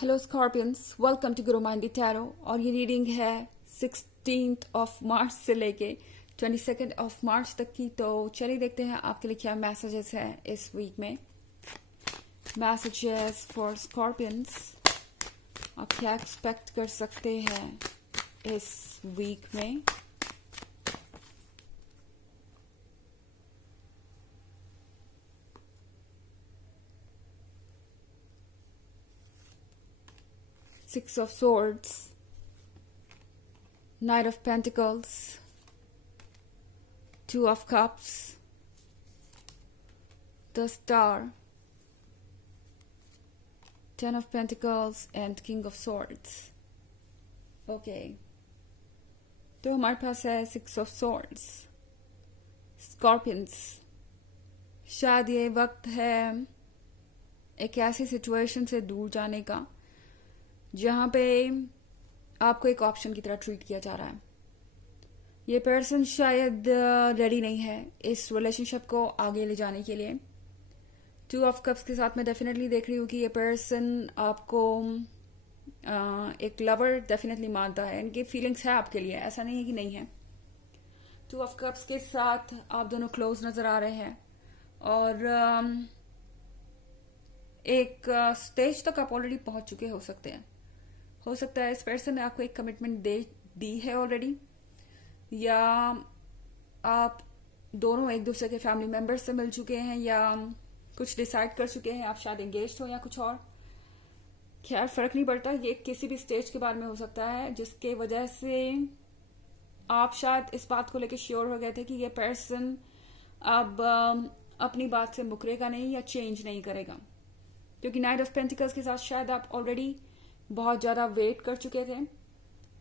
Hello Scorpions, welcome to Guru माइंडी tarot. और ये reading है 16th ऑफ मार्च से लेके 22nd ऑफ मार्च तक की। तो चलिए देखते हैं आपके लिए क्या मैसेजेस हैं इस वीक में। मैसेजेस फॉर स्कॉर्पियंस, आप क्या एक्सपेक्ट कर सकते हैं इस वीक में। Six of Swords, Knight of Pentacles, Two of Cups, the Star, Ten of Pentacles and King of Swords. Okay, तो हमारे पास है Six of Swords. Scorpions, शायद ये वक्त है एक ऐसी सिचुएशन से दूर जाने का जहां पे आपको एक ऑप्शन की तरह ट्रीट किया जा रहा है। ये पर्सन शायद रेडी नहीं है इस रिलेशनशिप को आगे ले जाने के लिए। टू ऑफ कप्स के साथ मैं डेफिनेटली देख रही हूँ कि ये पर्सन आपको एक लवर डेफिनेटली मानता है, इनकी फीलिंग्स है आपके लिए, ऐसा नहीं है कि नहीं है। टू ऑफ कप्स के साथ आप दोनों क्लोज नजर आ रहे हैं और एक स्टेज तक आप ऑलरेडी पहुंच चुके हो सकते हैं। हो सकता है इस पर्सन ने आपको एक कमिटमेंट दी है ऑलरेडी, या आप दोनों एक दूसरे के फैमिली मेंबर्स से मिल चुके हैं, या कुछ डिसाइड कर चुके हैं, आप शायद एंगेज्ड हो या कुछ और। खैर फर्क नहीं पड़ता, ये किसी भी स्टेज के बारे में हो सकता है जिसके वजह से आप शायद इस बात को लेकर श्योर हो गए थे कि ये पर्सन अब अपनी बात से मुकरेगा नहीं या चेंज नहीं करेगा। क्योंकि नाइट ऑफ पेंटिकल्स के साथ शायद आप ऑलरेडी बहुत ज्यादा वेट कर चुके थे,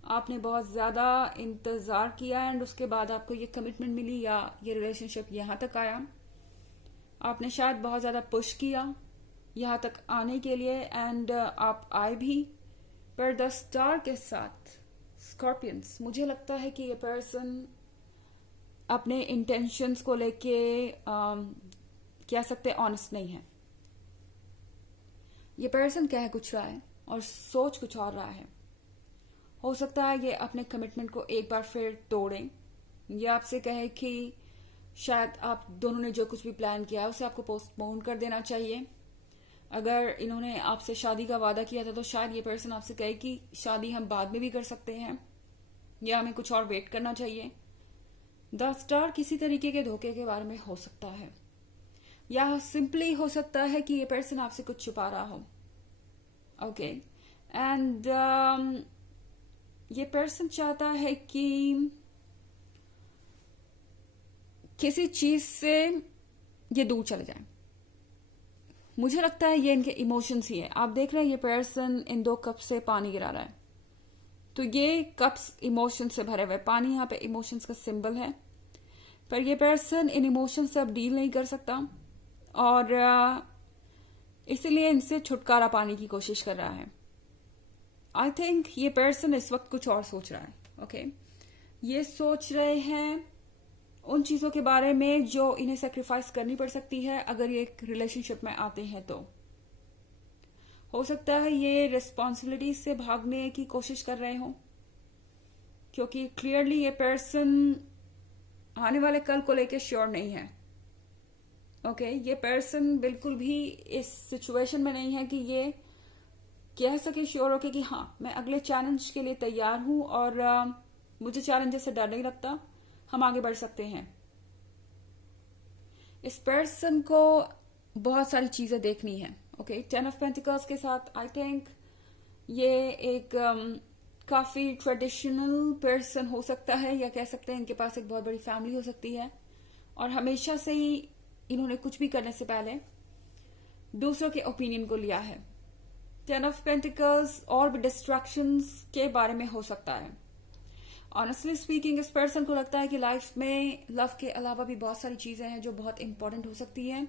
आपने बहुत ज्यादा इंतजार किया एंड उसके बाद आपको ये कमिटमेंट मिली या ये रिलेशनशिप यहाँ तक आया। आपने शायद बहुत ज्यादा पुश किया यहाँ तक आने के लिए एंड आप आए भी। पर द स्टार के साथ स्कॉर्पियंस, मुझे लगता है कि ये पर्सन अपने इंटेंशंस को लेके कह सकते ऑनेस्ट नहीं है। ये पर्सन कह कुछ रहा है और सोच कुछ और रहा है। हो सकता है ये अपने कमिटमेंट को एक बार फिर तोड़ें, या आपसे कहे कि शायद आप दोनों ने जो कुछ भी प्लान किया है उसे आपको पोस्टपोन कर देना चाहिए। अगर इन्होंने आपसे शादी का वादा किया था तो शायद ये पर्सन आपसे कहे कि शादी हम बाद में भी कर सकते हैं, या हमें कुछ और वेट करना चाहिए। द स्टार किसी तरीके के धोखे के बारे में हो सकता है, या सिंपली हो सकता है कि ये पर्सन आपसे कुछ छुपा रहा हो। ओके एंड ये पर्सन चाहता है कि किसी चीज से ये दूर चले जाए। मुझे लगता है ये इनके इमोशंस ही है। आप देख रहे हैं ये पर्सन इन दो कप से पानी गिरा रहा है, तो ये कप्स इमोशंस से भरे हुए। पानी यहाँ पे इमोशंस का सिंबल है, पर ये पर्सन इन इमोशंस से अब डील नहीं कर सकता और इसलिए इनसे छुटकारा पाने की कोशिश कर रहा है। आई थिंक ये पर्सन इस वक्त कुछ और सोच रहा है। ओके ये सोच रहे हैं उन चीजों के बारे में जो इन्हें सेक्रीफाइस करनी पड़ सकती है अगर ये एक रिलेशनशिप में आते हैं। तो हो सकता है ये रिस्पॉन्सिबिलिटी से भागने की कोशिश कर रहे हो, क्योंकि क्लियरली ये पर्सन आने वाले कल को लेकर श्योर नहीं है। ओके ये पर्सन बिल्कुल भी इस सिचुएशन में नहीं है कि ये कह सके श्योर होके कि हाँ मैं अगले चैलेंज के लिए तैयार हूं और मुझे चैलेंजेस से डर नहीं लगता, हम आगे बढ़ सकते हैं। इस पर्सन को बहुत सारी चीजें देखनी है। ओके टेन ऑफ पेंटिकल्स के साथ आई थिंक ये एक काफी ट्रेडिशनल पर्सन हो सकता है, या कह सकते हैं इनके पास एक बहुत बड़ी फैमिली हो सकती है और हमेशा से ही इन्होंने कुछ भी करने से पहले दूसरों के ओपिनियन को लिया है। टेन ऑफ पेंटिकल्स और भी डिस्ट्रैक्शंस के बारे में हो सकता है। ऑनेस्टली स्पीकिंग इस पर्सन को लगता है कि लाइफ में लव के अलावा भी बहुत सारी चीजें हैं जो बहुत इंपॉर्टेंट हो सकती हैं।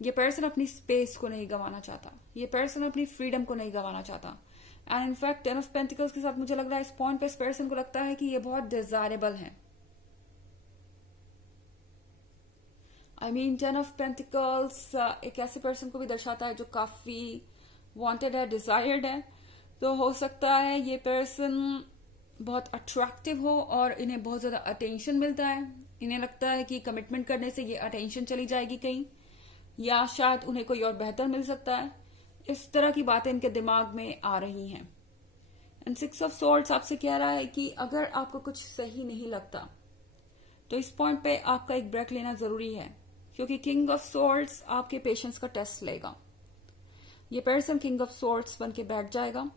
ये पर्सन अपनी स्पेस को नहीं गंवाना चाहता, ये पर्सन अपनी फ्रीडम को नहीं गंवाना चाहता। And in fact ten of pentacles के साथ मुझे लग रहा है इस पॉइंट पे इस पर्सन को लगता है कि ये बहुत डिजायरेबल है। I mean ten of pentacles एक ऐसे पर्सन को भी दर्शाता है जो काफी वांटेड है, डिजायर्ड है, तो हो सकता है ये पर्सन बहुत अट्रैक्टिव हो और इन्हें बहुत ज्यादा अटेंशन मिलता है। इन्हें लगता है कि कमिटमेंट करने से ये अटेंशन चली जाएगी कहीं, या शायद उन्हें कोई और बेहतर मिल सकता है। इस तरह की बातें इनके दिमाग में आ रही हैं। एंड 6 ऑफ सोर्ड्स आपसे कह रहा है कि अगर आपको कुछ सही नहीं लगता तो इस पॉइंट पे आपका एक ब्रेक लेना जरूरी है, क्योंकि किंग ऑफ सोर्ड्स आपके पेशेंस का टेस्ट लेगा। ये पर्सन किंग ऑफ सोर्ड्स बन के बैठ जाएगा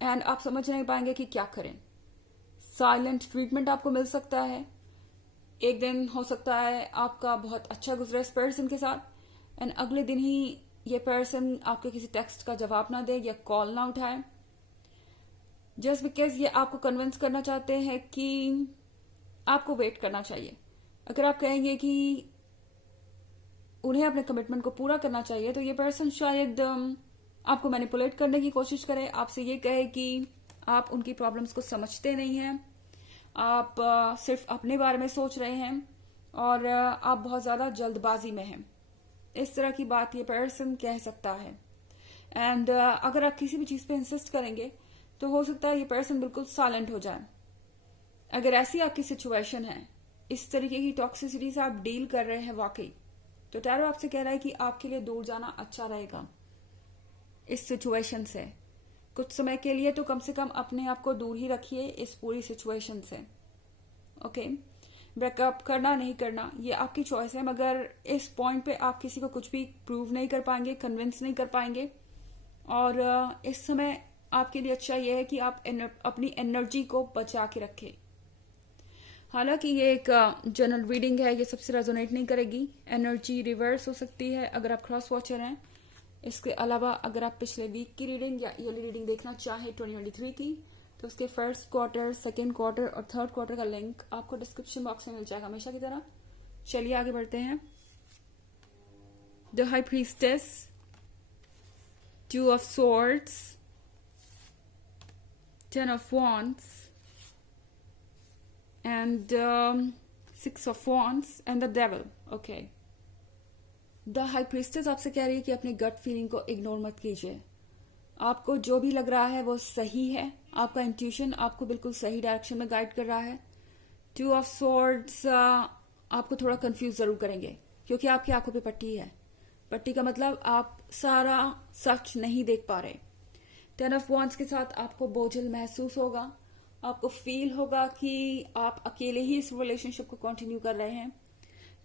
एंड आप समझ नहीं पाएंगे कि क्या करें। साइलेंट ट्रीटमेंट आपको मिल सकता है। एक दिन हो सकता है आपका बहुत अच्छा गुजरे इस पर्सन के साथ, एंड अगले दिन ही ये पर्सन आपके किसी टेक्स्ट का जवाब ना दे या कॉल ना उठाए, जस्ट बिकॉज ये आपको कन्विंस करना चाहते हैं कि आपको वेट करना चाहिए। अगर आप कहेंगे कि उन्हें अपने कमिटमेंट को पूरा करना चाहिए, तो ये पर्सन शायद आपको मैनिपुलेट करने की कोशिश करे, आपसे ये कहे कि आप उनकी प्रॉब्लम्स को समझते नहीं हैं, आप सिर्फ अपने बारे में सोच रहे हैं और आप बहुत ज्यादा जल्दबाजी में हैं। इस तरह की बात ये पर्सन कह सकता है। एंड अगर आप किसी भी चीज पे इंसिस्ट करेंगे तो हो सकता है ये पर्सन बिल्कुल साइलेंट हो जाए। अगर ऐसी आपकी सिचुएशन है, इस तरीके की टॉक्सिसिटी से आप डील कर रहे हैं वाकई, तो टैरो आपसे कह रहा है कि आपके लिए दूर जाना अच्छा रहेगा इस सिचुएशन से। कुछ समय के लिए तो कम से कम अपने आप को दूर ही रखिए इस पूरी सिचुएशन से। ओके, ब्रेकअप करना नहीं करना ये आपकी चॉइस है, मगर इस पॉइंट पे आप किसी को कुछ भी प्रूव नहीं कर पाएंगे, कन्विंस नहीं कर पाएंगे। और इस समय आपके लिए अच्छा यह है कि आप अपनी एनर्जी को बचा के रखें। हालांकि ये एक जनरल रीडिंग है, ये सबसे रेजोनेट नहीं करेगी। एनर्जी रिवर्स हो सकती है अगर आप क्रॉस वॉचर हैं। इसके अलावा अगर आप पिछले वीक की रीडिंग या ईयरली रीडिंग देखना चाहें 2023 की, तो उसके फर्स्ट क्वार्टर, सेकेंड क्वार्टर और थर्ड क्वार्टर का लिंक आपको डिस्क्रिप्शन बॉक्स में मिल जाएगा हमेशा की तरह। चलिए आगे बढ़ते हैं। The high priestess, 2 of swords, 10 of wands and 6 of wands and the devil. Okay, the high priestess आपसे कह रही है कि अपनी गट फीलिंग को इग्नोर मत कीजिए। आपको जो भी लग रहा है वो सही है, आपका इंट्यूशन आपको बिल्कुल सही डायरेक्शन में गाइड कर रहा है। 2 ऑफ सॉर्ड्स आपको थोड़ा कंफ्यूज जरूर करेंगे, क्योंकि आपकी आंखों पे पट्टी है। पट्टी का मतलब आप सारा सच नहीं देख पा रहे। 10 ऑफ वॉन्ड्स के साथ आपको बोझिल महसूस होगा, आपको फील होगा कि आप अकेले ही इस रिलेशनशिप को कंटिन्यू कर रहे हैं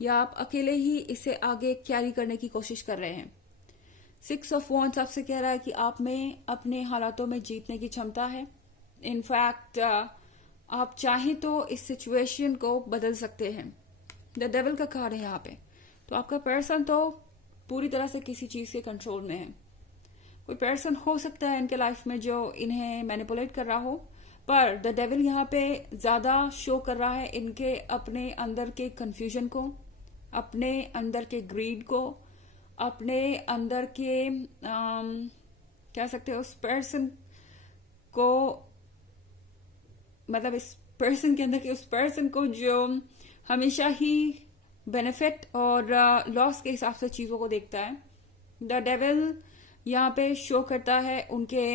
या आप अकेले ही इसे आगे कैरी करने की कोशिश कर रहे हैं। 6 ऑफ वॉन्ड्स आपसे कह रहा है कि आप में अपने हालातों में जीतने की क्षमता है। इनफैक्ट आप चाहें तो इस सिचुएशन को बदल सकते हैं। द डेविल का कार्ड है यहाँ पे, तो आपका पर्सन तो पूरी तरह से किसी चीज के कंट्रोल में है। कोई पर्सन हो सकता है इनके लाइफ में जो इन्हें मैनिपुलेट कर रहा हो, पर द डेविल यहाँ पे ज्यादा शो कर रहा है इनके अपने अंदर के कंफ्यूजन को, अपने अंदर के ग्रीड को, अपने अंदर के कह सकते हो उस पर्सन को, मतलब इस पर्सन के अंदर के उस पर्सन को जो हमेशा ही बेनिफिट और लॉस के हिसाब से चीजों को देखता है। द डेविल यहाँ पे शो करता है उनके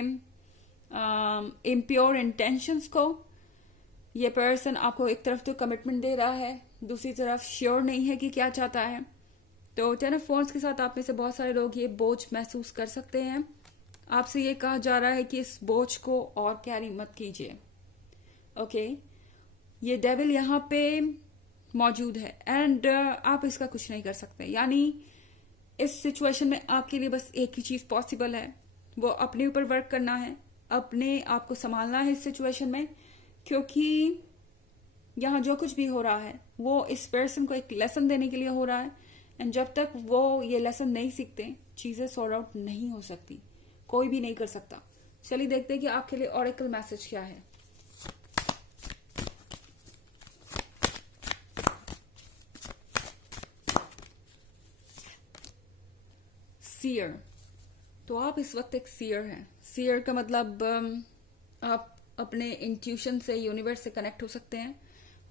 इम्प्योर इंटेंशंस को। ये पर्सन आपको एक तरफ तो कमिटमेंट दे रहा है, दूसरी तरफ श्योर नहीं है कि क्या चाहता है। तो 10 ऑफ वॉन्ड्स के साथ आप में से बहुत सारे लोग ये बोझ महसूस कर सकते हैं। आपसे ये कहा जा रहा है कि इस बोझ को और कैरी मत कीजिए। ओके, ये डेविल यहाँ पे मौजूद है एंड आप इसका कुछ नहीं कर सकते। यानी इस सिचुएशन में आपके लिए बस एक ही चीज पॉसिबल है, वो अपने ऊपर वर्क करना है, अपने आप को संभालना है इस सिचुएशन में, क्योंकि यहाँ जो कुछ भी हो रहा है वो इस पर्सन को एक लेसन देने के लिए हो रहा है। एंड जब तक वो ये लेसन नहीं सीखते, चीजें सॉर्ट आउट नहीं हो सकती, कोई भी नहीं कर सकता। चलिए देखते हैं कि आपके लिए ऑरेकल मैसेज क्या है। सीयर, तो आप इस वक्त एक सीयर हैं। सीयर का मतलब आप अपने इंट्यूशन से, यूनिवर्स से कनेक्ट हो सकते हैं।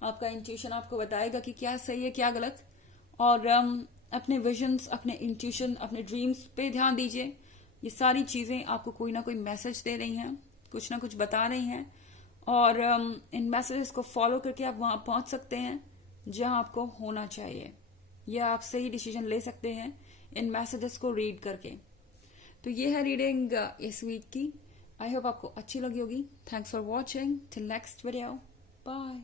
आपका इंट्यूशन आपको बताएगा कि क्या सही है क्या गलत, और अपने विजन्स, अपने इंट्यूशन, अपने ड्रीम्स पे ध्यान दीजिए। ये सारी चीजें आपको कोई ना कोई मैसेज दे रही हैं, कुछ ना कुछ बता रही हैं, और इन मैसेजेस को फॉलो करके आप वहां पहुंच सकते हैं जहां आपको होना चाहिए, या आप सही डिसीजन ले सकते हैं इन मैसेजेस को रीड करके। तो ये है रीडिंग इस वीक की। आई होप आपको अच्छी लगी होगी। Thanks for watching. Till next video, bye.